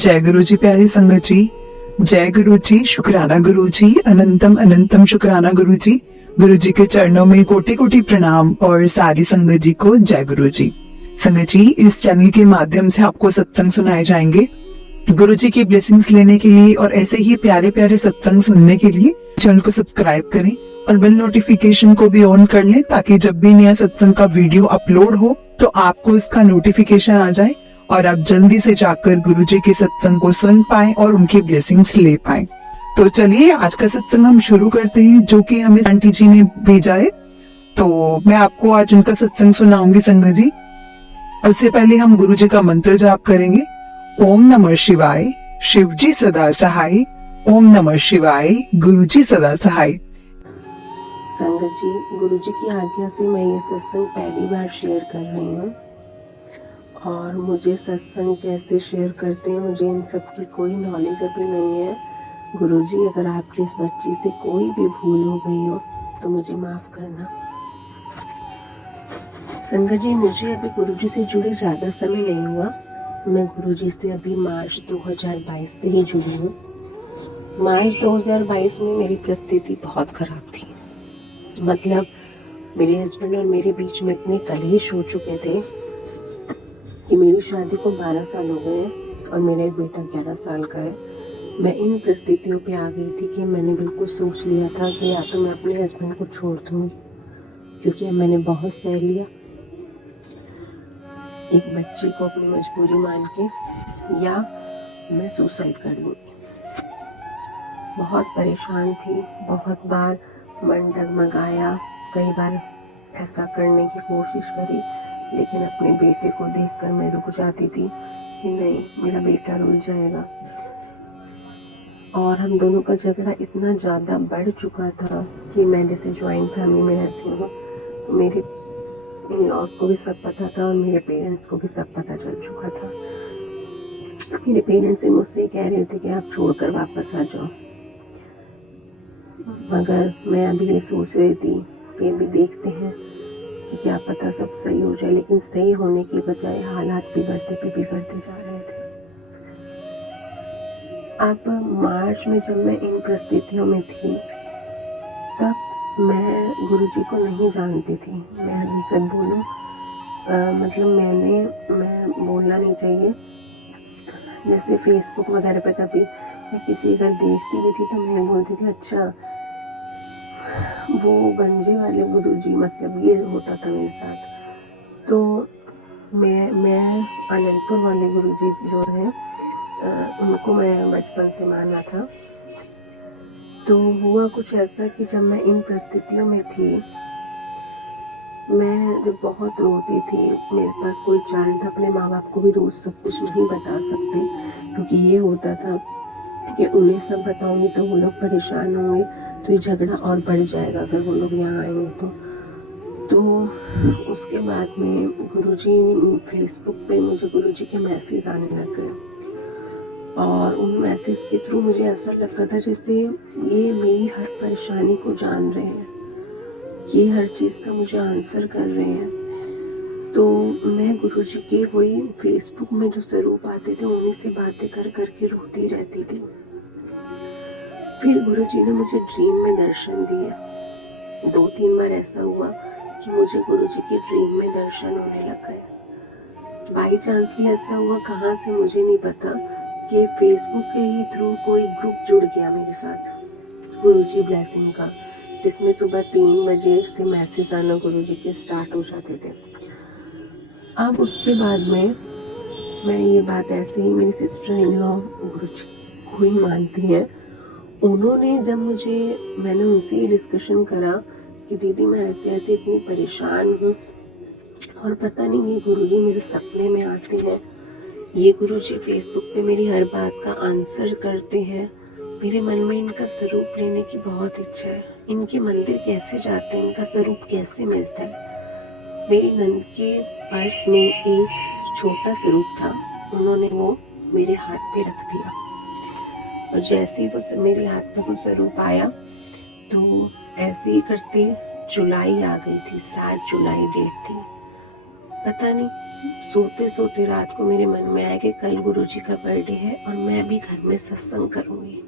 जय गुरु जी। प्यारे संगत जी, जय गुरु जी, शुक्राना गुरु जी, अनंतम अनंतम शुक्राना गुरु जी। गुरु जी के चरणों में कोटि कोटि प्रणाम और सारी संगत जी को जय गुरु जी। संगत जी, इस चैनल के माध्यम से आपको सत्संग सुनाए जाएंगे। गुरु जी की ब्लेसिंग्स लेने के लिए और ऐसे ही प्यारे प्यारे सत्संग सुनने के लिए चैनल को सब्सक्राइब करें और बेल नोटिफिकेशन को भी ऑन कर लें, ताकि जब भी नया सत्संग का वीडियो अपलोड हो तो आपको इसका नोटिफिकेशन आ जाए और आप जल्दी से जाकर गुरु जी के सत्संग को सुन पाएं और उनकी ब्लेसिंग्स ले पाएं। तो चलिए आज का सत्संग हम शुरू करते हैं, जो कि हमें आंटी जी ने भेजा है। तो मैं आपको आज उनका सत्संग सुनाऊंगी संगत जी। उससे पहले हम गुरु जी का मंत्र जाप करेंगे। ओम नमः शिवाय, शिव जी सदा सहाय। ओम नमः शिवाय, गुरु जी सदा सहाय। संगत जी, गुरु जी की आज्ञा से मैं ये सत्संग पहली बार शेयर कर रही हूँ और मुझे सत्संग कैसे शेयर करते हैं मुझे इन सब की कोई नॉलेज अभी नहीं है। गुरु जी, अगर आपकी इस बच्ची से कोई भी भूल हो गई हो तो मुझे माफ़ करना। संगत जी, मुझे अभी गुरु जी से जुड़े ज़्यादा समय नहीं हुआ। मैं गुरु जी से अभी मार्च 2022 से ही जुड़ी हूँ। मार्च 2022 में मेरी परिस्थिति बहुत ख़राब थी। मतलब मेरे हस्बैंड और मेरे बीच में इतने कलेश हो चुके थे कि मेरी शादी को 12 साल हो गए हैं और मेरा एक बेटा 11 साल का है। मैं इन परिस्थितियों पे आ गई थी कि मैंने बिल्कुल सोच लिया था कि या तो मैं अपने हस्बैंड को छोड़ दूँगी, क्योंकि अब मैंने बहुत सह लिया, एक बच्चे को अपनी मजबूरी मान के, या मैं सुसाइड कर लूँगी। बहुत परेशान थी, बहुत बार मन डगमगाया, कई बार ऐसा करने की कोशिश करी, लेकिन अपने बेटे को देखकर मैं रुक जाती थी कि नहीं, मेरा बेटा रुल जाएगा। और हम दोनों का झगड़ा इतना ज़्यादा बढ़ चुका था कि मैं जैसे जॉइंट फैमिली में रहती हूँ, तो मेरे इन लॉज को भी सब पता था और मेरे पेरेंट्स को भी सब पता चल चुका था। मेरे पेरेंट्स भी मुझसे कह रहे थे कि आप छोड़कर वापस आ जाओ, मगर मैं अभी ये सोच रही थी कि अभी देखते हैं कि क्या पता सब सही हो जाए। लेकिन सही होने की बजाय हालात बिगड़ते जा रहे थे। अब मार्च में जब मैं इन परिस्थितियों में थी, तब मैं गुरुजी को नहीं जानती थी। मैं हकीकत बोलूं, मतलब मैं बोलना नहीं चाहिए। जैसे फेसबुक वगैरह पे कभी मैं किसी अगर देखती भी थी तो मैं बोलती थी अच्छा वो गंजे वाले गुरुजी, मतलब ये होता था मेरे साथ। तो मैं अनंतपुर वाले गुरुजी जो हैं उनको मैं बचपन से माना था। तो हुआ कुछ ऐसा कि जब मैं इन परिस्थितियों में थी, मैं जब बहुत रोती थी, मेरे पास कोई चारा नहीं था। अपने माँ बाप को भी रोज सब कुछ नहीं बता सकती, क्योंकि ये होता था कि उन्हें सब बताऊंगी तो वो लोग परेशान होंगे, तो ये झगड़ा और बढ़ जाएगा अगर वो लोग यहाँ आएंगे तो उसके बाद में गुरुजी फेसबुक पे मुझे गुरुजी के मैसेज आने लग गए और उन मैसेज के थ्रू मुझे ऐसा लगता था जैसे ये मेरी हर परेशानी को जान रहे हैं, ये हर चीज़ का मुझे आंसर कर रहे हैं। तो मैं गुरुजी के वही फेसबुक में जो स्वरूप आते थे उन्हीं से बातें कर करके रोती रहती थी। फिर गुरुजी ने मुझे ड्रीम में दर्शन दिए। 2-3 बार ऐसा हुआ कि मुझे गुरुजी के ड्रीम में दर्शन होने लग गए। बाई चांस ही ऐसा हुआ, कहाँ से मुझे नहीं पता, कि फेसबुक के ही थ्रू कोई ग्रुप जुड़ गया मेरे साथ गुरुजी ब्लेसिंग का, जिसमें सुबह 3 बजे से मैसेज आना गुरुजी के स्टार्ट हो जाते थे। अब उसके बाद में मैं ये बात ऐसे ही, मेरी सिस्टर इन लॉ गुरुजी को ही मानती है, उन्होंने जब मैंने उनसे ये डिस्कशन करा कि दीदी मैं ऐसे ऐसे इतनी परेशान हूँ और पता नहीं ये गुरुजी मेरे सपने में आते हैं, ये गुरुजी फेसबुक पे मेरी हर बात का आंसर करते हैं, मेरे मन में इनका स्वरूप लेने की बहुत इच्छा है, इनके मंदिर कैसे जाते हैं, इनका स्वरूप कैसे मिलता है। मेरी नंद के पर्स में एक छोटा स्वरूप था, उन्होंने वो मेरे हाथ पे रख दिया और जैसे ही वो मेरे हाथ पे वो स्वरूप आया तो ऐसे ही करते जुलाई आ गई थी, 7 जुलाई डेट थी। पता नहीं सोते सोते रात को मेरे मन में आया कि कल गुरुजी का बर्थडे है और मैं भी घर में सत्संग करूंगी।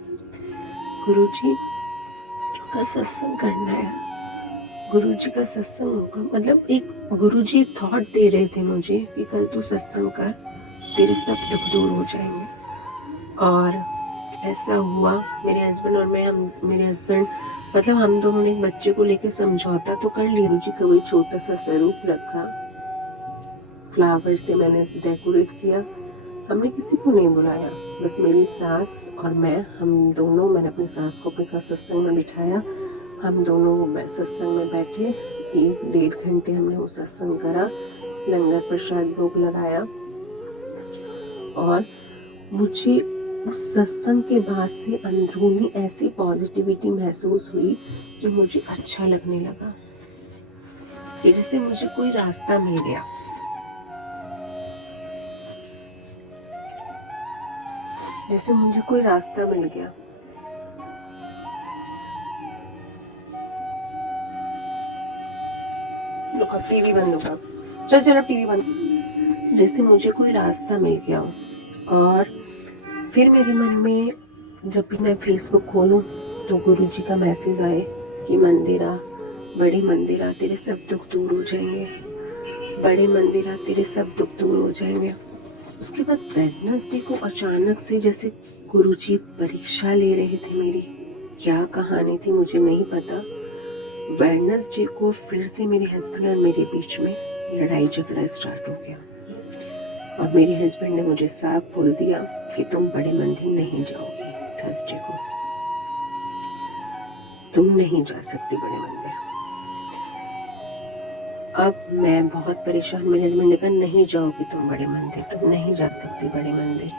गुरुजी का सत्संग करना है, गुरुजी का सत्संग होगा। मतलब एक गुरुजी एक थॉट दे रहे थे मुझे कि कल तू सत्संग कर, तेरे सब दुख दूर हो जाएंगे। और ऐसा हुआ। मेरे हस्बैंड और मैं, मेरे हस्बैंड मतलब हम दोनों ने एक बच्चे को लेकर समझौता तो कर लिया। गुरुजी का वही छोटा सा स्वरूप रखा, फ्लावर से मैंने डेकोरेट किया। हमने किसी को नहीं बुलाया, बस मेरी सास और मैं, हम दोनों, मैंने अपनी सास को अपने साथ सत्संग में बिठाया। हम दोनों सत्संग में बैठे, 1-1.5 घंटे हमने वो सत्संग करा, लंगर प्रसाद भोग लगाया। और मुझे उस सत्संग के बाद से अंदरूनी ऐसी पॉजिटिविटी महसूस हुई कि मुझे अच्छा लगने लगा, जैसे मुझे कोई रास्ता मिल गया। जैसे मुझे कोई रास्ता मिल गया। टीवी बंद होगा, चलो टीवी बंद। जैसे मुझे कोई रास्ता मिल गया। और फिर मेरे मन में जब भी मैं फेसबुक खोलूं तो गुरुजी का मैसेज आए कि मंदिर आ, बड़े मंदिर आ, तेरे सब दुख दूर हो जाएंगे, बड़े मंदिर आ, तेरे सब दुख दूर हो जाएंगे। उसके बाद वेडनेसडे को अचानक से जैसे गुरुजी परीक्षा ले रहे थे मेरी, क्या कहानी थी मुझे नहीं पता। वेडनेसडे को फिर से मेरे हस्बैंड और मेरे बीच में लड़ाई झगड़ा स्टार्ट हो गया। और मेरे हस्बैंड ने मुझे साफ बोल दिया कि तुम बड़े मंदिर नहीं जाओगी थर्सडे को, तुम नहीं जा सकती बड़े मंदिर। अब मैं बहुत परेशान, मेरे हस्बैंड ने कहा नहीं जाओगी तुम बड़े मंदिर, तुम नहीं जा सकती बड़े मंदिर।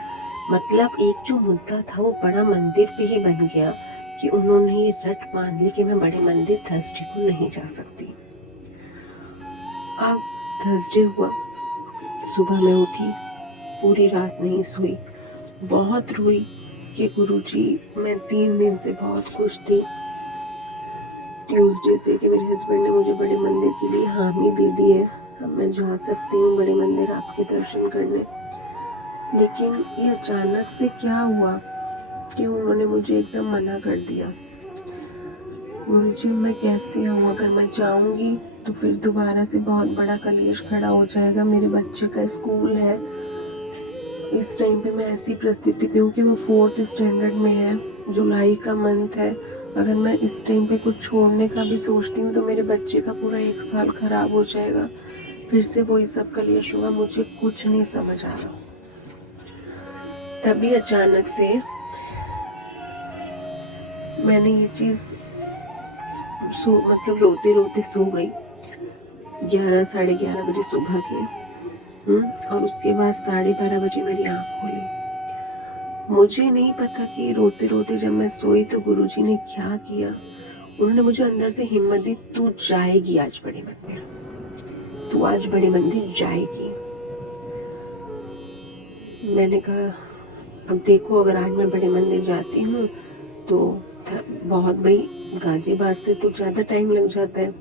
मतलब एक जो मुद्दा था वो बड़ा मंदिर पे ही बन गया कि उन्होंने ये रट बांध ली कि मैं बड़े मंदिर थर्सडे को नहीं जा सकती। अब थर्सडे हुआ, सुबह में उठी, पूरी रात नहीं सोई, बहुत रोई कि गुरुजी, मैं 3 दिन से बहुत खुश थी ट्यूसडे से कि मेरे हस्बैंड ने मुझे बड़े मंदिर के लिए हामी दे दी है, अब मैं जा सकती हूँ बड़े मंदिर आपके दर्शन करने। लेकिन ये अचानक से क्या हुआ कि उन्होंने मुझे एकदम मना कर दिया। गुरुजी मैं कैसे आऊँ, अगर मैं जाऊंगी तो फिर दोबारा से बहुत बड़ा कलेश खड़ा हो जाएगा, मेरे बच्चे का स्कूल है। इस टाइम पे मैं ऐसी परिस्थिति पे हूँ कि वो 4th स्टैंडर्ड में है, जुलाई का मंथ है। अगर मैं इस टाइम पे कुछ छोड़ने का भी सोचती हूँ तो मेरे बच्चे का पूरा 1 साल खराब हो जाएगा, फिर से वही सब कलेश होगा, मुझे कुछ नहीं समझ आ रहा। तभी अचानक से मैंने ये चीज मतलब रोते रोते सो गई, 11 साढ़े 11 बजे सुबह के। और उसके बाद 12:30 बजे मेरी आंख खुली। मुझे नहीं पता कि रोते रोते जब मैं सोई तो गुरुजी ने क्या किया। उन्होंने मुझे अंदर से हिम्मत दी, तू जाएगी आज बड़े मंदिर, तू आज बड़े मंदिर जाएगी। मैंने कहा अब देखो, अगर आज मैं बड़े मंदिर जाती हूँ तो बहुत भाई गाजियाबाद से तो ज्यादा टाइम लग जाता है,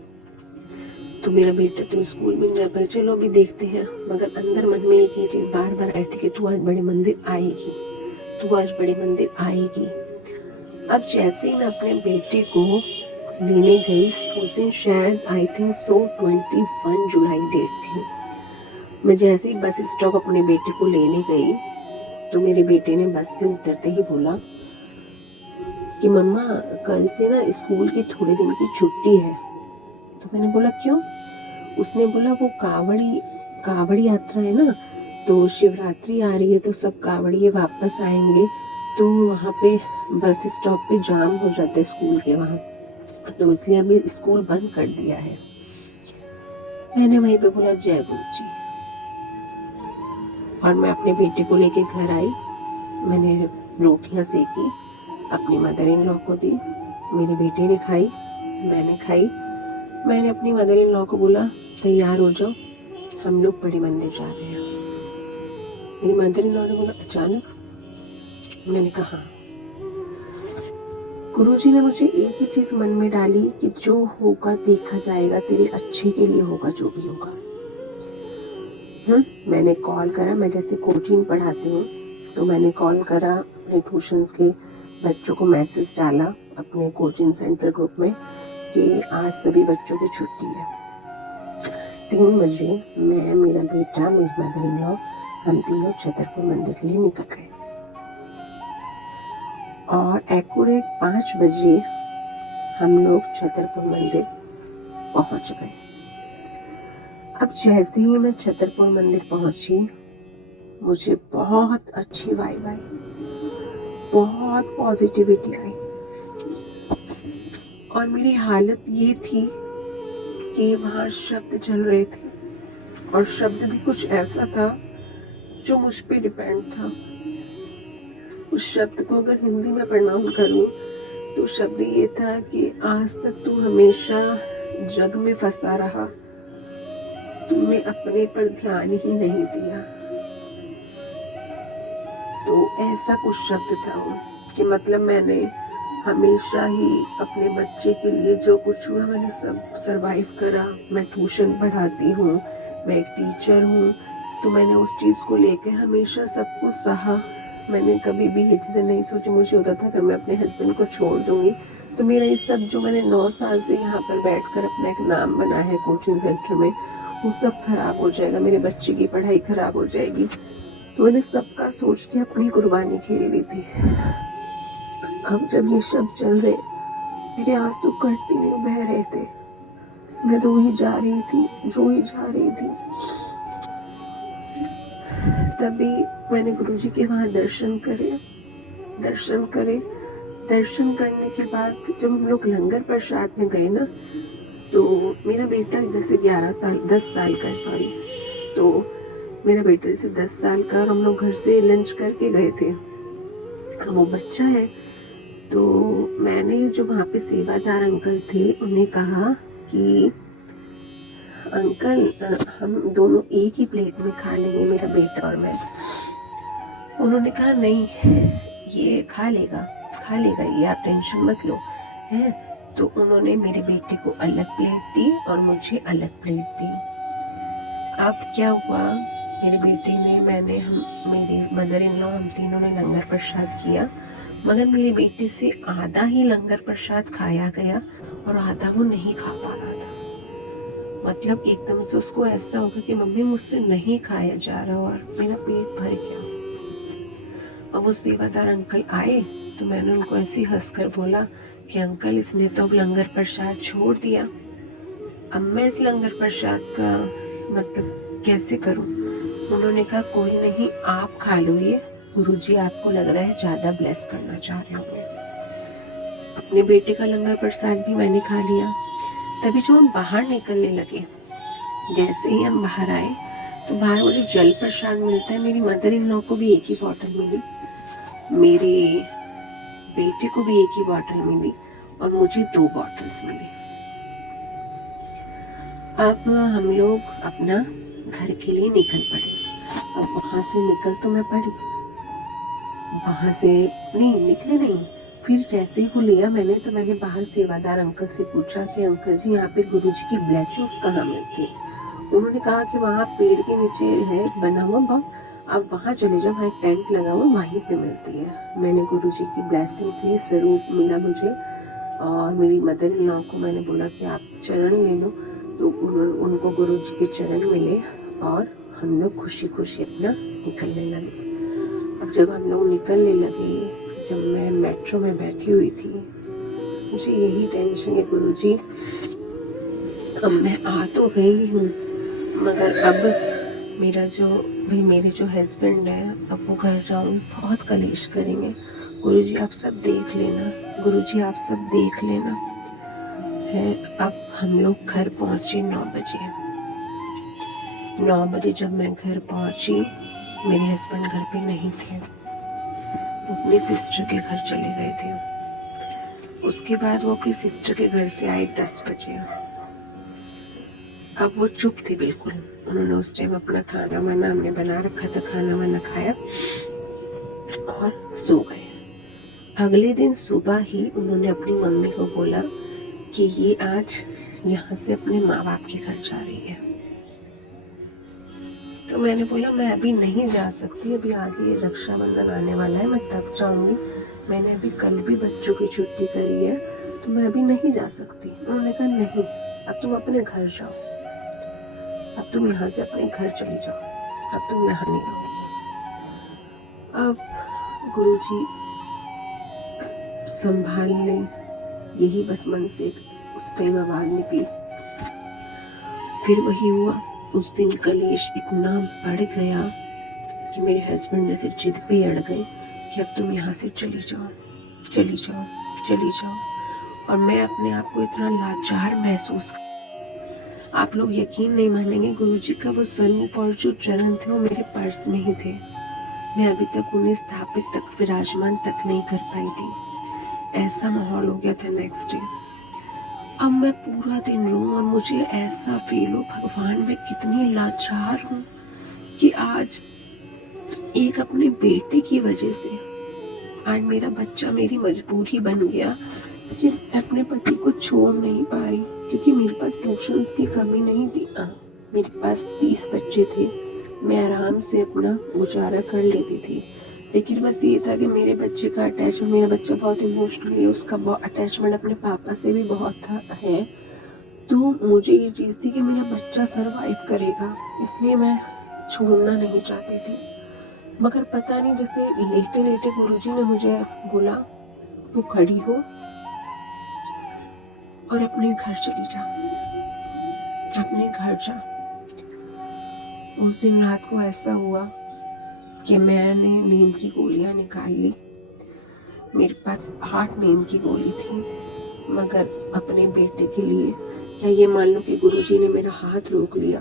तो मेरा बेटा तो स्कूल में जा पाए, चलो अभी देखते हैं। मगर अंदर मन में एक ही चीज बार बार आई थी कि तू आज बड़े मंदिर आएगी, तू आज बड़े मंदिर आएगी। अब जैसे ही मैं अपने बेटे को लेने गई, उस दिन शायद I think so 21 July date थी। मैं जैसे ही बस स्टॉप अपने बेटे को लेने गई तो मेरे बेटे ने बस से उतरते ही बोला कि मम्मा कल से ना स्कूल की थोड़े दिन की छुट्टी है। तो मैंने बोला क्यों? उसने बोला वो कावड़ी यात्रा है ना, तो शिवरात्रि आ रही है तो सब कावड़िए वापस आएंगे, तो वहाँ पे बस स्टॉप पे जाम हो जाता है स्कूल के वहाँ, तो इसलिए अभी स्कूल बंद कर दिया है। मैंने वहीं पे बोला जय गुरु जी, और मैं अपने बेटे को लेके घर आई। मैंने रोटियां सेकी, अपनी मदर इन लॉ को दी, मेरे बेटे ने खाई, मैंने खाई। मैंने अपनी मदर इन लॉ को बोला तैयार हो जाओ, हम लोग बड़े मंदिर जा रहे हैं। मेरी मदर इन लॉ ने बोला अचानक? मैंने कहा गुरुजी ने मुझे एक ही चीज मन में डाली कि जो होगा देखा जाएगा, तेरे अच्छे के लिए होगा जो भी होगा। मैंने कॉल करा, मैं जैसे कोचिंग पढ़ाती हूँ तो मैंने कॉल करा, अपने ट्यूशन्स के बच्चों को मैसेज डाला अपने कोचिंग सेंटर ग्रुप में कि आज सभी बच्चों की छुट्टी है। 3 बजे मैं, मेरा बेटा, मेरी मदर इन लॉ, हम तीनों छतरपुर मंदिर के लिए निकल गए और एक्यूरेट 5 बजे हम लोग छतरपुर मंदिर पहुंच गए। अब जैसे ही मैं छतरपुर मंदिर पहुंची, मुझे बहुत अच्छी वाइब आई, बहुत पॉजिटिविटी आई और मेरी हालत ये थी कि वहाँ शब्द चल रहे थे और शब्द भी कुछ ऐसा था जो मुझ पे डिपेंड था। उस शब्द को अगर हिंदी में प्रनाउंस करूं तो शब्द ये था कि आज तक तू हमेशा जग में फंसा रहा, तुमने अपने पर ध्यान ही नहीं दिया। तो ऐसा कुछ शब्द था वो कि मतलब मैंने हमेशा ही अपने बच्चे के लिए जो कुछ हुआ मैंने सब सरवाइव करा। मैं ट्यूशन पढ़ाती हूँ, मैं एक टीचर हूँ, तो मैंने उस चीज़ को लेकर हमेशा सब कुछ सहा। मैंने कभी भी ये चीज़ें नहीं सोची। मुझे होता था अगर मैं अपने हस्बैंड को छोड़ दूंगी तो मेरा ये सब जो मैंने 9 साल से यहाँ पर बैठकर अपना एक नाम बनाया है कोचिंग सेंटर में, वो सब खराब हो जाएगा, मेरे बच्चे की पढ़ाई खराब हो जाएगी। तो मैंने सबका सोच के अपनी कुर्बानी खेल ली थी। अब जब ये शब्द चल रहे, मेरे आंसू कंटिन्यू बह रहे थे, मैं रो ही जा रही थी। तभी मैंने गुरुजी के वहाँ दर्शन करने के बाद जब हम लोग लंगर प्रसाद में गए ना, तो मेरा बेटा जैसे 10 साल का है, तो मेरा बेटा जैसे 10 साल का, और हम लोग घर से लंच करके गए थे। वो बच्चा है, तो मैंने जो वहाँ पे सेवादार अंकल थे उन्हें कहा कि अंकल हम दोनों एक ही प्लेट में खा लेंगे, मेरा बेटा और मैं। उन्होंने कहा नहीं, ये खा लेगा, ये आप टेंशन मत लो है। तो उन्होंने मेरे बेटे को अलग प्लेट दी और मुझे अलग प्लेट दी। अब क्या हुआ, मेरे बेटे ने, मेरी मदर इन लॉ, हम तीनों ने लंगर प्रसाद किया, मगर मेरे बेटे से आधा ही लंगर प्रसाद खाया गया और आधा वो नहीं खा पा रहा था। मतलब एकदम से उसको ऐसा होगा कि मम्मी मुझसे नहीं खाया जा रहा और मेरा पेट भर गया। अब वो सेवादार अंकल आए तो मैंने उनको ऐसे हंसकर बोला कि अंकल इसने तो अब लंगर प्रसाद छोड़ दिया, अब मैं इस लंगर प्रसाद का मतलब कैसे करूं। उन्होंने कहा कोई नहीं, आप खा लो, ये गुरुजी आपको लग रहा है ज्यादा ब्लेस करना चाह रहे होंगे। अपने बेटे का लंगर प्रसाद भी मैंने खा लिया। तभी जब हम बाहर निकलने लगे, जैसे ही हम बाहर आए तो बाहर वो जो जल प्रसाद मिलता है, मेरी मदर इन लॉ को भी एक ही बॉटल मिली, मेरे बेटे को भी एक ही बॉटल मिली और मुझे 2 बॉटल्स मिली। अब हम लोग अपना घर के लिए निकल पड़े। अब वहां से निकल तो मैं पड़ी, वहां से नहीं, फिर जैसे ही वो लिया मैंने, तो मैंने बाहर सेवादार अंकल से पूछा कि अंकल जी यहाँ पे गुरुजी की ब्लेसिंग्स कहाँ मिलती है। उन्होंने कहा कि वहाँ पेड़ के नीचे है बना हुआ बॉक्स, आप वहाँ चले जाओ, वहाँ एक टेंट लगा हुआ, वहीं पे मिलती है। मैंने गुरुजी की ब्लेसिंग्स ली, स्वरूप मिला मुझे, और मेरी मदर इन लॉ को मैंने बोला कि आप चरण ले लो, तो उनको गुरुजी के चरण मिले और हम लोग खुशी खुशी अपना निकलने लगे। अब जब हम लोग निकलने लगे, जब मैं मेट्रो में बैठी हुई थी, मुझे यही टेंशन है गुरुजी, अब मैं आ तो गई हूँ, मगर अब मेरे जो हस्बैंड है, अब वो घर जाऊँ बहुत कलेश करेंगे। गुरुजी आप सब देख लेना है। अब हम लोग घर पहुँचे 9 बजे। 9 बजे जब मैं घर पहुँची, मेरे हस्बैंड घर पे नहीं थे, वो अपनी सिस्टर के घर चले गए थे। उसके बाद वो अपनी सिस्टर के घर से आए 10 बजे। अब वो चुप थे बिल्कुल, उन्होंने उस टाइम अपना खाना वाना, हमने बना रखा था, खाना वाना खाया और सो गए। अगले दिन सुबह ही उन्होंने अपनी मम्मी को बोला कि ये आज यहाँ से अपने माँ बाप के घर जा रही है। तो मैंने बोला मैं अभी नहीं जा सकती, अभी आगे रक्षाबंधन आने वाला है, मैं तब जाऊंगी। मैंने अभी कल भी बच्चों की छुट्टी करी है, तो मैं अभी नहीं जा सकती। उन्होंने कहा नहीं, अब तुम अपने घर जाओ, अब तुम यहाँ से अपने घर चली जाओ, अब तुम यहाँ नहीं रहोगी। अब गुरुजी संभाल ले, यही बस मन से उस टाइम आवाज निकली। फिर वही हुआ, उस दिन कलेश इतना बढ़ गया कि मेरे हस्बैंड ने सिर्फ जिद पे अड़ गए कि अब तुम यहाँ से चली जाओ, चली जाओ, चली जाओ। और मैं अपने आप को इतना लाचार महसूस, आप लोग यकीन नहीं मानेंगे, गुरुजी का वो स्वरूप और जो चरण थे वो मेरे पर्स में ही थे। मैं अभी तक उन्हें स्थापित तक, विराजमान तक नहीं कर पाई थी। ऐसा माहौल हो गया था नेक्स्ट डे। अब मैं पूरा दिन रो और मुझे ऐसा फील हो, भगवान मैं कितनी लाचार हूँ कि आज एक अपने बेटे की वजह से आज मेरा बच्चा मेरी मजबूरी बन गया कि मैं अपने पति को छोड़ नहीं पा रही, क्योंकि मेरे पास ट्यूशन्स की कमी नहीं थी। मेरे पास 30 बच्चे थे, मैं आराम से अपना गुजारा कर लेती थी। लेकिन बस ये था कि मेरे बच्चे का अटैचमेंट, मेरा बच्चा बहुत इमोशनल है, उसका अटैचमेंट अपने पापा से भी बहुत था है। तो मुझे ये चीज़ थी कि मेरा बच्चा सरवाइव करेगा, इसलिए मैं छोड़ना नहीं चाहती थी। मगर पता नहीं, जैसे लेटे लेटे गुरुजी ने मुझे बोला तू खड़ी हो और अपने घर चली जा, अपने घर जा। उस दिन रात को ऐसा हुआ कि मैंने नींद की गोलियां निकाल ली। मेरे पास 8 नींद की गोली थी, मगर अपने बेटे के लिए, या ये मान लो कि गुरुजी ने मेरा हाथ रोक लिया,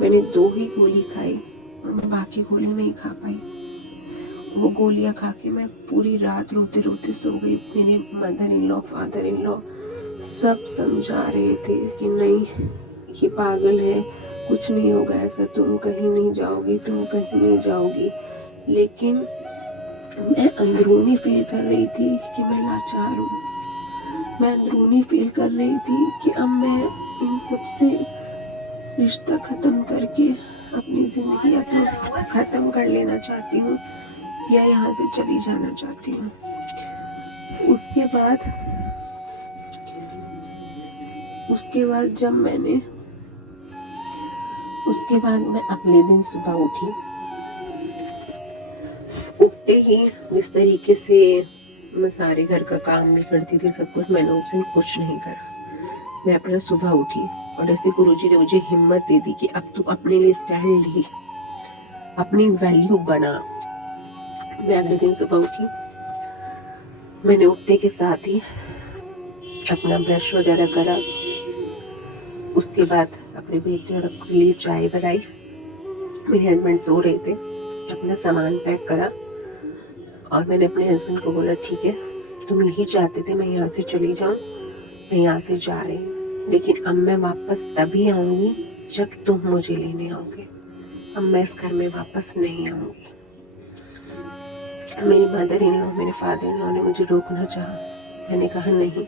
मैंने 2 ही गोली खाई और मैं बाकी गोली नहीं खा पाई। वो गोलियां खा के मैं पूरी रात रोते रोते सो गई। मेरे mother in law, father in law सब समझा रहे थे कि नहीं, ये पागल है, कुछ नहीं होगा ऐसा, तुम कहीं नहीं जाओगी, तुम कहीं नहीं जाओगी। लेकिन मैं अंदरूनी फील कर रही थी कि मैं लाचार हूँ। मैं अंदरूनी फील कर रही थी कि अब मैं इन सब से रिश्ता खत्म करके अपनी जिंदगी या तो खत्म कर लेना चाहती हूँ या यहाँ से चली जाना चाहती हूँ। उसके बाद मैं अगले दिन सुबह उठी। उठते ही जिस तरीके से मैं सारे घर का काम भी करती थी, सब कुछ, मैंने उस दिन कुछ नहीं करा। मैं अपना सुबह उठी और ऐसे गुरुजी ने मुझे हिम्मत दे दी कि अब तू अपने लिए स्टैंड ली, अपनी वैल्यू बना। मैं अगले दिन सुबह उठी, मैंने उठते के साथ ही अपना ब्रश वगैरह करा, उसके बाद अपने बेटे और अपने लिए चाय बनाई। मेरे हस्बैंड सो रहे थे, अपना सामान पैक करा और मैंने अपने हस्बैंड को बोला ठीक है, तुम यही चाहते थे मैं यहाँ से चली जाऊँ, मैं यहाँ से जा रही हूँ, लेकिन अब मैं वापस तभी आऊँगी जब तुम मुझे लेने आओगे। अब मैं इस घर में वापस नहीं आऊँगी। मेरी मदर इन लॉ, मेरे फादर इन लॉ ने मुझे रोकना चाहा। मैंने कहा नहीं,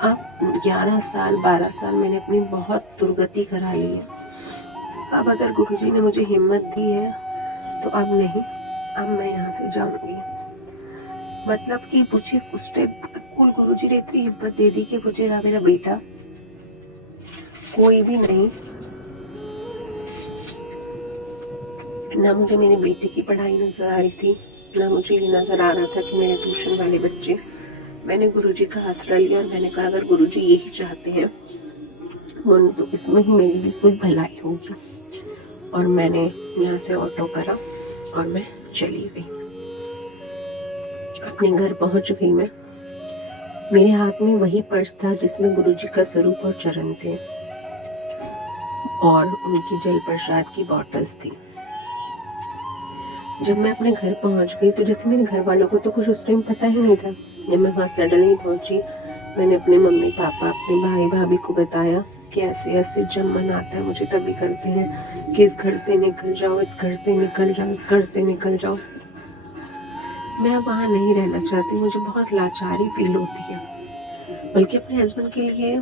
अब 11 साल 12 साल मैंने अपनी बहुत दुर्गति करा ली है। अब अगर गुरुजी ने मुझे हिम्मत दी है तो अब नहीं, अब मैं यहाँ से जाऊंगी। मतलब कि मुझे उस टाइम बिल्कुल गुरुजी ने इतनी हिम्मत दे दी कि मुझे ना मेरा बेटा, कोई भी नहीं, ना मुझे मेरे बेटे की पढ़ाई नजर आ रही थी, ना मुझे ये नजर आ रहा था कि मेरे ट्यूशन वाले बच्चे। मैंने गुरुजी का आसरा लिया और मैंने कहा अगर गुरुजी यही चाहते हैं तो इसमें ही मेरी बिल्कुल भलाई होगी। और मैंने यहाँ से ऑटो करा और मैं चली गई। अपने घर पहुंच गई मैं। मेरे हाथ में वही पर्स था जिसमें गुरुजी का स्वरूप और चरण थे और उनकी जल प्रसाद की बॉटल्स थी। जब मैं अपने घर पहुंच गई तो जैसे मेरे घर वालों को तो कुछ उस टाइम पता ही नहीं था। जब मैं वहाँ सडनली पहुंची, मैंने अपने मम्मी पापा, अपने भाई भाभी को बताया कि ऐसे ऐसे जब मन आता है मुझे तभी करते हैं कि इस घर से निकल जाओ, इस घर से निकल जाओ, इस घर से निकल जाओ। मैं वहाँ नहीं रहना चाहती, मुझे बहुत लाचारी फील होती है। बल्कि अपने हस्बैंड के लिए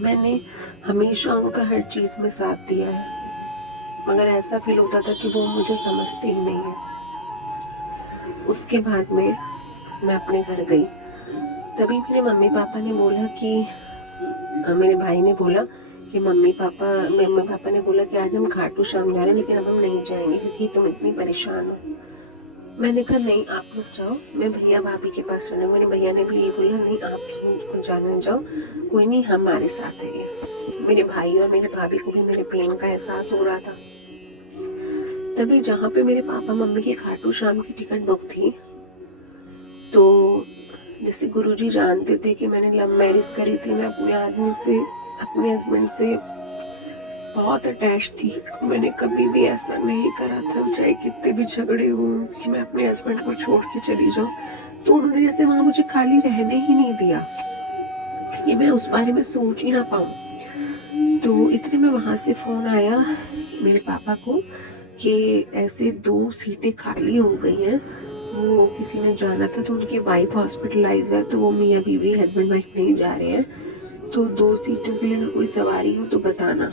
मैंने हमेशा उनका हर चीज़ में साथ दिया है। मगर ऐसा फील होता था कि वो मुझे समझते ही नहीं है। उसके बाद में मैं अपने घर गई, तभी मेरे मम्मी पापा ने बोला कि मेरे भाई ने बोला कि मम्मी पापा ने बोला कि आज हम खाटू श्याम जा रहे हैं, लेकिन अब हम नहीं जाएंगे क्योंकि तुम इतनी परेशान हो। मैंने कहा नहीं, आप लोग जाओ, मैं भैया भाभी के पास रहूँगी। मेरे भैया ने भी ये बोला नहीं, आप खुद जाने जाओ, कोई नहीं, हमारे साथ है ये। मेरे भाई और मेरे भाभी को भी मेरे प्रेम का एहसास हो रहा था। तभी जहाँ पे मेरे पापा मम्मी की खाटू श्याम की टिकट बुक थी, तो जैसे गुरुजी जानते थे कि मैंने लव मैरिज करी थी, मैं अपने आदमी से, अपने हस्बैंड से बहुत अटैच थी। मैंने कभी भी ऐसा नहीं करा था, चाहे कितने भी झगड़े हों, कि मैं अपने हस्बैंड को छोड़ के चली जाऊं। तो उन्होंने जैसे वहां मुझे खाली रहने ही नहीं दिया कि मैं उस बारे में सोच ही ना पाऊं। तो इतने में वहां से फोन आया मेरे पापा को कि ऐसे 2 सीटें खाली हो गई हैं, वो किसी ने जाना था, तो उनकी वाइफ हॉस्पिटलाइज है, तो वो मियाँ बीवी हस्बैंड वाइफ नहीं जा रहे हैं, तो 2 सीटों के लिए अगर कोई सवारी हो तो बताना।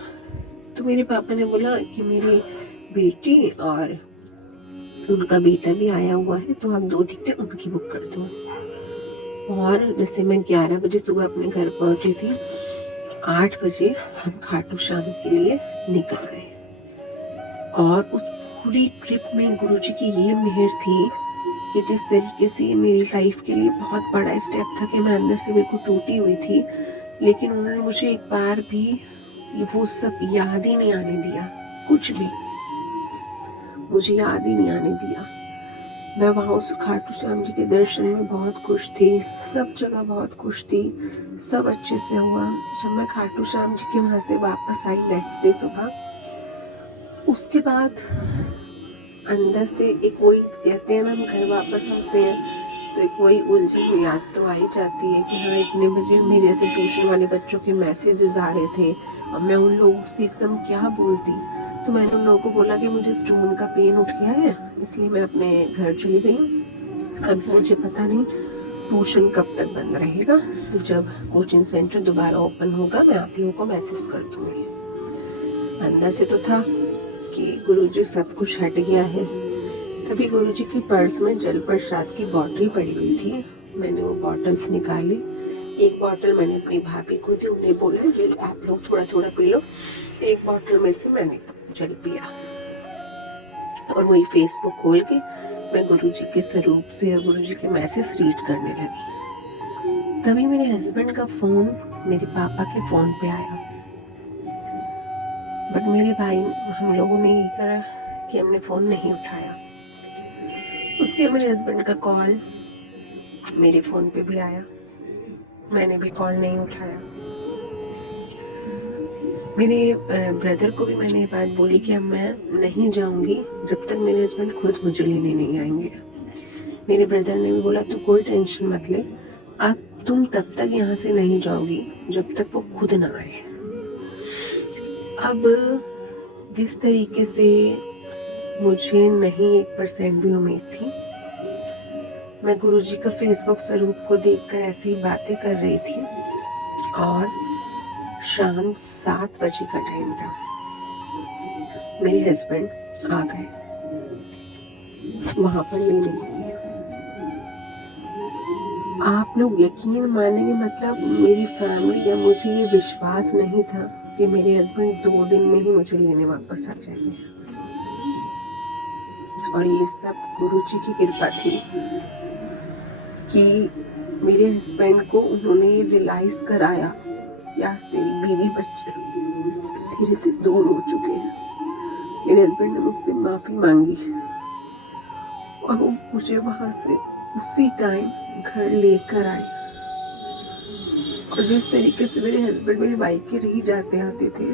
तो मेरे पापा ने बोला कि मेरी बेटी और उनका बेटा भी आया हुआ है, तो आप 2 टिकटें उनकी बुक कर दो। और जैसे मैं 11 बजे सुबह अपने घर पहुंची थी, 8 बजे हम खाटू श्याम के लिए निकल गए। और उस पूरी ट्रिप में गुरुजी की ये मेहर थी कि जिस तरीके से मेरी लाइफ के लिए बहुत बड़ा स्टेप था कि मैं अंदर से बिल्कुल टूटी हुई थी, लेकिन उन्होंने मुझे एक बार भी वो सब याद ही नहीं आने दिया, कुछ भी मुझे याद ही नहीं आने दिया। मैं वहां उस खाटू श्याम जी के दर्शन में बहुत खुश थी, सब जगह बहुत खुश थी, सब अच्छे से हुआ। जब मैं खाटू श्याम जी के वहां से वापस आई नेक्स्ट डे सुबह, उसके बाद अंदर से एक वही कहते हैं ना, हम घर वापस आते हैं तो एक वही उलझन याद तो आ ही जाती है कि हाँ, इतने बजे मेरे ऐसे ट्यूशन वाले बच्चों के मैसेजेस आ रहे थे, अब मैं उन लोगों से एकदम क्या बोलती। तो मैंने उन लोगों को बोला कि मुझे स्टोन का पेन उठ गया है, इसलिए मैं अपने घर चली गई। अब मुझे पता नहीं ट्यूशन कब तक बंद रहेगा, तो जब कोचिंग सेंटर दोबारा ओपन होगा मैं आप लोगों को मैसेज कर दूंगी। अंदर से तो था कि गुरुजी सब कुछ हट गया है। तभी गुरुजी की पर्स में जल प्रसाद की बोतल पड़ी हुई थी, मैंने वो बॉटल्स निकाली। एक बोतल मैंने अपनी भाभी को दी, उन्हें बोला ये आप लोग थोड़ा थोड़ा पी लो। एक बोतल में से मैंने जल पिया और वही फेसबुक खोल के मैं गुरुजी के स्वरूप से और गुरुजी के मैसेज रीड करने लगी। तभी मेरे हस्बैंड का फोन मेरे पापा के फोन पे आया, बट मेरे भाई हम लोगों ने ये करा कि हमने फोन नहीं उठाया। उसके मेरे हस्बैंड का कॉल मेरे फोन पे भी आया, मैंने भी कॉल नहीं उठाया। मेरे ब्रदर को भी मैंने ये बात बोली कि अब मैं नहीं जाऊंगी जब तक मेरे हस्बैंड खुद मुझे लेने नहीं आएंगे। मेरे ब्रदर ने भी बोला तू कोई टेंशन मत ले, अब तुम तब तक यहाँ से नहीं जाओगी जब तक वो खुद ना आए। अब जिस तरीके से मुझे नहीं 1% भी उम्मीद थी, मैं गुरुजी का फेसबुक स्वरूप को देखकर ऐसी बातें कर रही थी और शाम 7 बजे का टाइम था। मेरे हस्बैंड आ गए वहां पर लेने के लिए। आप लोग यकीन मानेंगे, मतलब मेरी फैमिली या मुझे ये विश्वास नहीं था कि मेरे हस्बैंड 2 दिन में ही मुझे लेने वापस आ जाएंगे। और ये सब गुरुजी की कृपा थी कि मेरे हस्बैंड को उन्होंने रियलाइज कराया कि आज तेरी बीवी बच्चे तेरे से दूर हो चुके हैं। मेरे हस्बैंड ने मुझसे माफी मांगी और वो मुझे वहां से उसी टाइम घर लेकर आए। और जिस तरीके से मेरे हस्बैंड मेरे मायके रह जाते आते थे,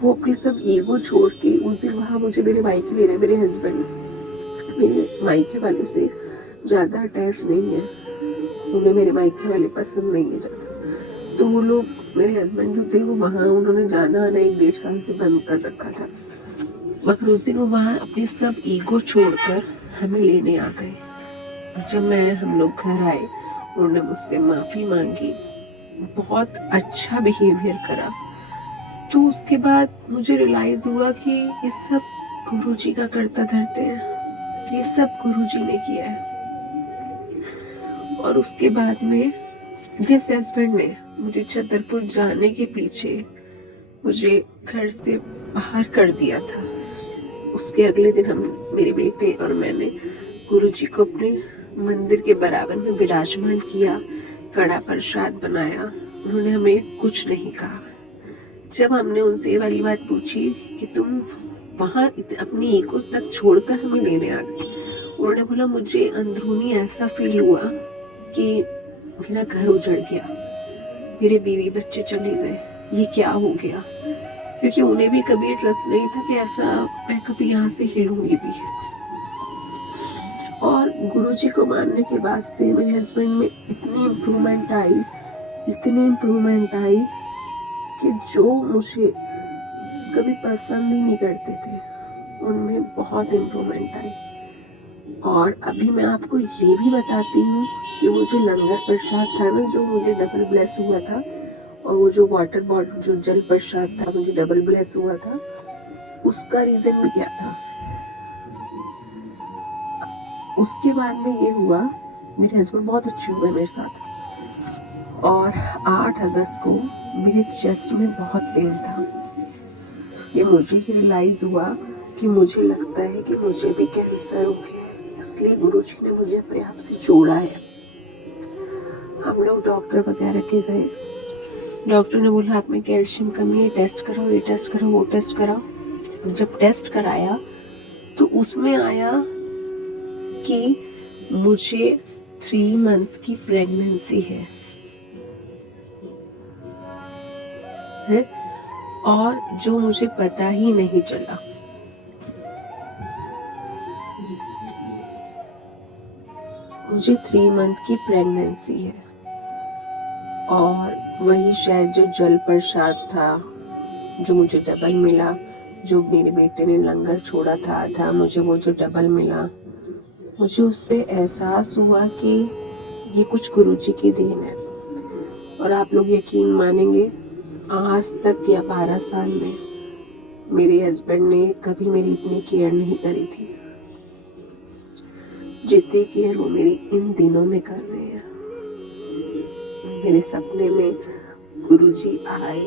वो अपनी सब ईगो छोड़ के उस दिन वहां मुझे मेरे मायके ले रहे। मेरे हस्बैंड मेरे मायके वालों से ज्यादा अटैच नहीं है, उन्हें मेरे मायके वाले पसंद नहीं है ज्यादा। तो वो लोग, मेरे हस्बैंड जो थे वो वहां, उन्होंने जाना आना 1-1.5 साल से बंद कर रखा था, मगर उस दिन वो वहां अपनी सब ईगो छोड़कर हमें लेने आ गए। और जब हम लोग घर आए, उन्होंने मुझसे माफी मांगी, बहुत अच्छा बिहेवियर करा। तो उसके बाद मुझे रियलाइज हुआ कि ये सब गुरुजी का करता धरते हैं, ये सब गुरुजी ने किया है। और उसके बाद में जिस हस्बैंड ने मुझे छतरपुर जाने के पीछे मुझे घर से बाहर कर दिया था, उसके अगले दिन हम, मेरे बेटे और मैंने, गुरुजी को अपने मंदिर के बराबर में विराजमान किया, कड़ा प्रसाद बनाया। उन्होंने हमें कुछ नहीं कहा। जब हमने उनसे ये वाली बात पूछी कि तुम वहां अपनी ईगो तक छोड़कर हमें लेने आ गए, उन्होंने बोला मुझे अंदरूनी ऐसा फील हुआ कि मेरा घर उजड़ गया, मेरे बीवी बच्चे चले गए, ये क्या हो गया। क्योंकि उन्हें भी कभी ट्रस्ट नहीं था कि ऐसा मैं कभी यहाँ से हिलूंगी भी। और गुरुजी को मानने के बाद से मेरे हस्बैंड में इतनी इम्प्रूवमेंट आई कि जो मुझे कभी पसंद ही नहीं करते थे, उनमें बहुत इम्प्रूवमेंट आई। और अभी मैं आपको ये भी बताती हूँ कि वो जो लंगर प्रसाद था ना, जो मुझे डबल ब्लेस हुआ था, और वो जो वाटर बॉटल, जो जल प्रसाद था मुझे डबल ब्लेस हुआ था, उसका रीजन भी क्या था। उसके बाद में ये हुआ, मेरे हस्बैंड बहुत अच्छे हुए मेरे साथ, और 8 अगस्त को मेरे चेस्ट में बहुत पेन था। ये मुझे रियलाइज हुआ कि मुझे लगता है कि मुझे भी कैंसर हो गया है, इसलिए गुरुजी ने मुझे अपने आप से जोड़ा है। हम लोग डॉक्टर वगैरह के गए, डॉक्टर ने बोला आप में कैल्शियम कमी है, टेस्ट कराओ, ये टेस्ट कराओ, वो टेस्ट कराओ। जब टेस्ट कराया तो उसमें आया कि मुझे 3 मंथ की प्रेगनेंसी है, और जो मुझे पता ही नहीं चला। मुझे 3 मंथ की प्रेगनेंसी है, और वही शायद जो जल प्रसाद था जो मुझे डबल मिला, जो मेरे बेटे ने लंगर छोड़ा था आधा, मुझे वो जो डबल मिला, मुझे उससे एहसास हुआ कि ये कुछ गुरुजी की देन है। और आप लोग यकीन मानेंगे, आज तक या 12 साल में मेरे हस्बैंड ने कभी मेरी इतनी केयर नहीं करी थी जितनी केयर वो मेरी इन दिनों में कर रहे हैं। मेरे सपने में गुरुजी आए,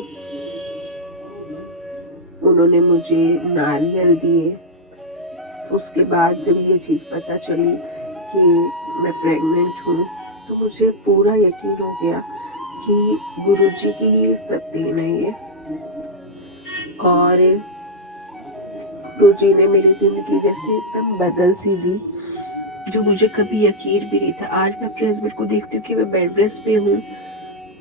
उन्होंने मुझे नारियल दिए। तो उसके बाद जब ये चीज़ पता चली कि मैं प्रेग्नेंट हूँ, तो मुझे पूरा यकीन हो गया कि गुरुजी की ये सब देन है ये। और गुरुजी ने मेरी जिंदगी जैसे एकदम बदल सी दी, जो मुझे कभी यकीन भी नहीं था। आज मैं अपने हस्बैंड को देखती हूँ कि मैं बेड रेस्ट पे हूँ,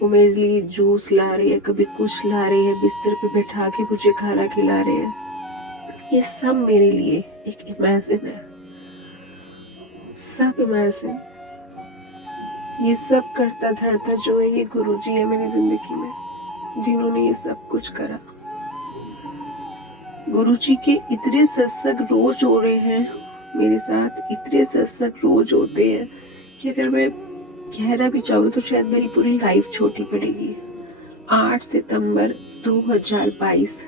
वो मेरे लिए जूस ला रही है, कभी कुछ ला रही है, बिस्तर पे बैठा के मुझे खाना खिला रहे हैं। ये सब मेरे लिए एक इमेजिन है, सब इमेजिन। ये सब करता धरता जो है, ये गुरुजी है मेरी जिंदगी में, जिन्होंने ये सब कुछ करा। गुरुजी के इतने सत्संग रोज हो रहे हैं मेरे साथ, इतने सत्संग रोज होते हैं कि अगर मैं कहना भी चाहूँ तो शायद मेरी पूरी लाइफ छोटी पड़ेगी। 8 सितंबर 2022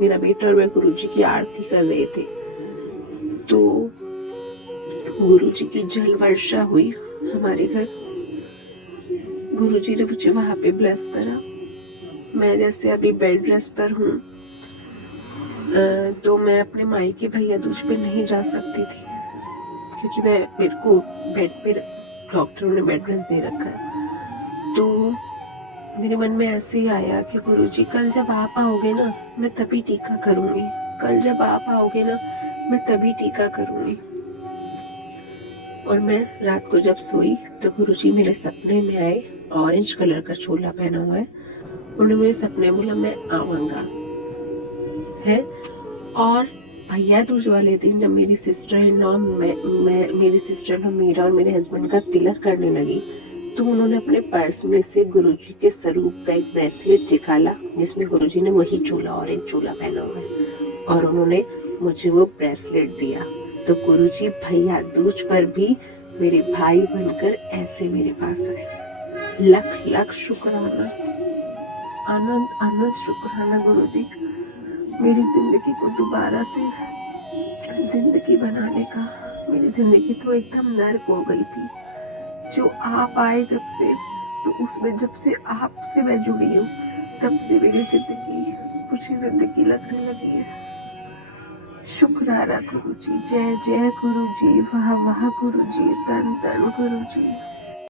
मेरा बेटा और मैं गुरुजी की आरती कर रहे थे, तो गुरुजी की जल वर्षा हुई हमारे घर। गुरुजी ने मुझे वहां पे ब्लेस करा। मैं जैसे अभी बेड रेस्ट पर हूँ, तो मैं अपने मायके भैया दूज पे नहीं जा सकती थी, क्योंकि मेरे को बेड पे डॉक्टरों ने बेड रेस्ट दे रखा है। तो मेरे मन में ऐसे ही आया कि गुरुजी कल जब आप आओगे ना, मैं तभी टीका करूंगी, कल जब आप आओगे ना, मैं तभी टीका करूंगी। और मैं रात को जब सोई तो गुरुजी मेरे सपने में आए, ऑरेंज कलर का चोला पहना हुआ है। उन्होंने मेरे सपने बोला मैं आऊंगा है। और भैया दूज वाले दिन जब मेरी सिस्टर इन लॉ मेरी सिस्टर इन लॉ मीरा और मेरे हस्बैंड का तिलक करने लगी, तो उन्होंने अपने पर्स में से गुरुजी के स्वरूप का एक ब्रेसलेट निकाला, जिसमें गुरुजी ने वही चोला, ऑरेंज चोला पहना हुआ है, और उन्होंने मुझे वो ब्रेसलेट दिया। तो गुरुजी भैया दूज पर भी मेरे भाई बनकर ऐसे मेरे पास आए। लख लख शुक्राना। आनंद आनंद शुक्राना गुरु जी, मेरी जिंदगी को दोबारा से जिंदगी बनाने का। मेरी जिंदगी तो एकदम नर्क हो गई थी। जो आप आए जब से, तो उसमें जब से आपसे मैं जुड़ी हूँ, तब से मेरी जिंदगी मुझे जिंदगी लगने लगी है। शुक्राना गुरु जी, जय जय गुरु जी, वाह वाह गुरु जी, तन तन गुरु जी।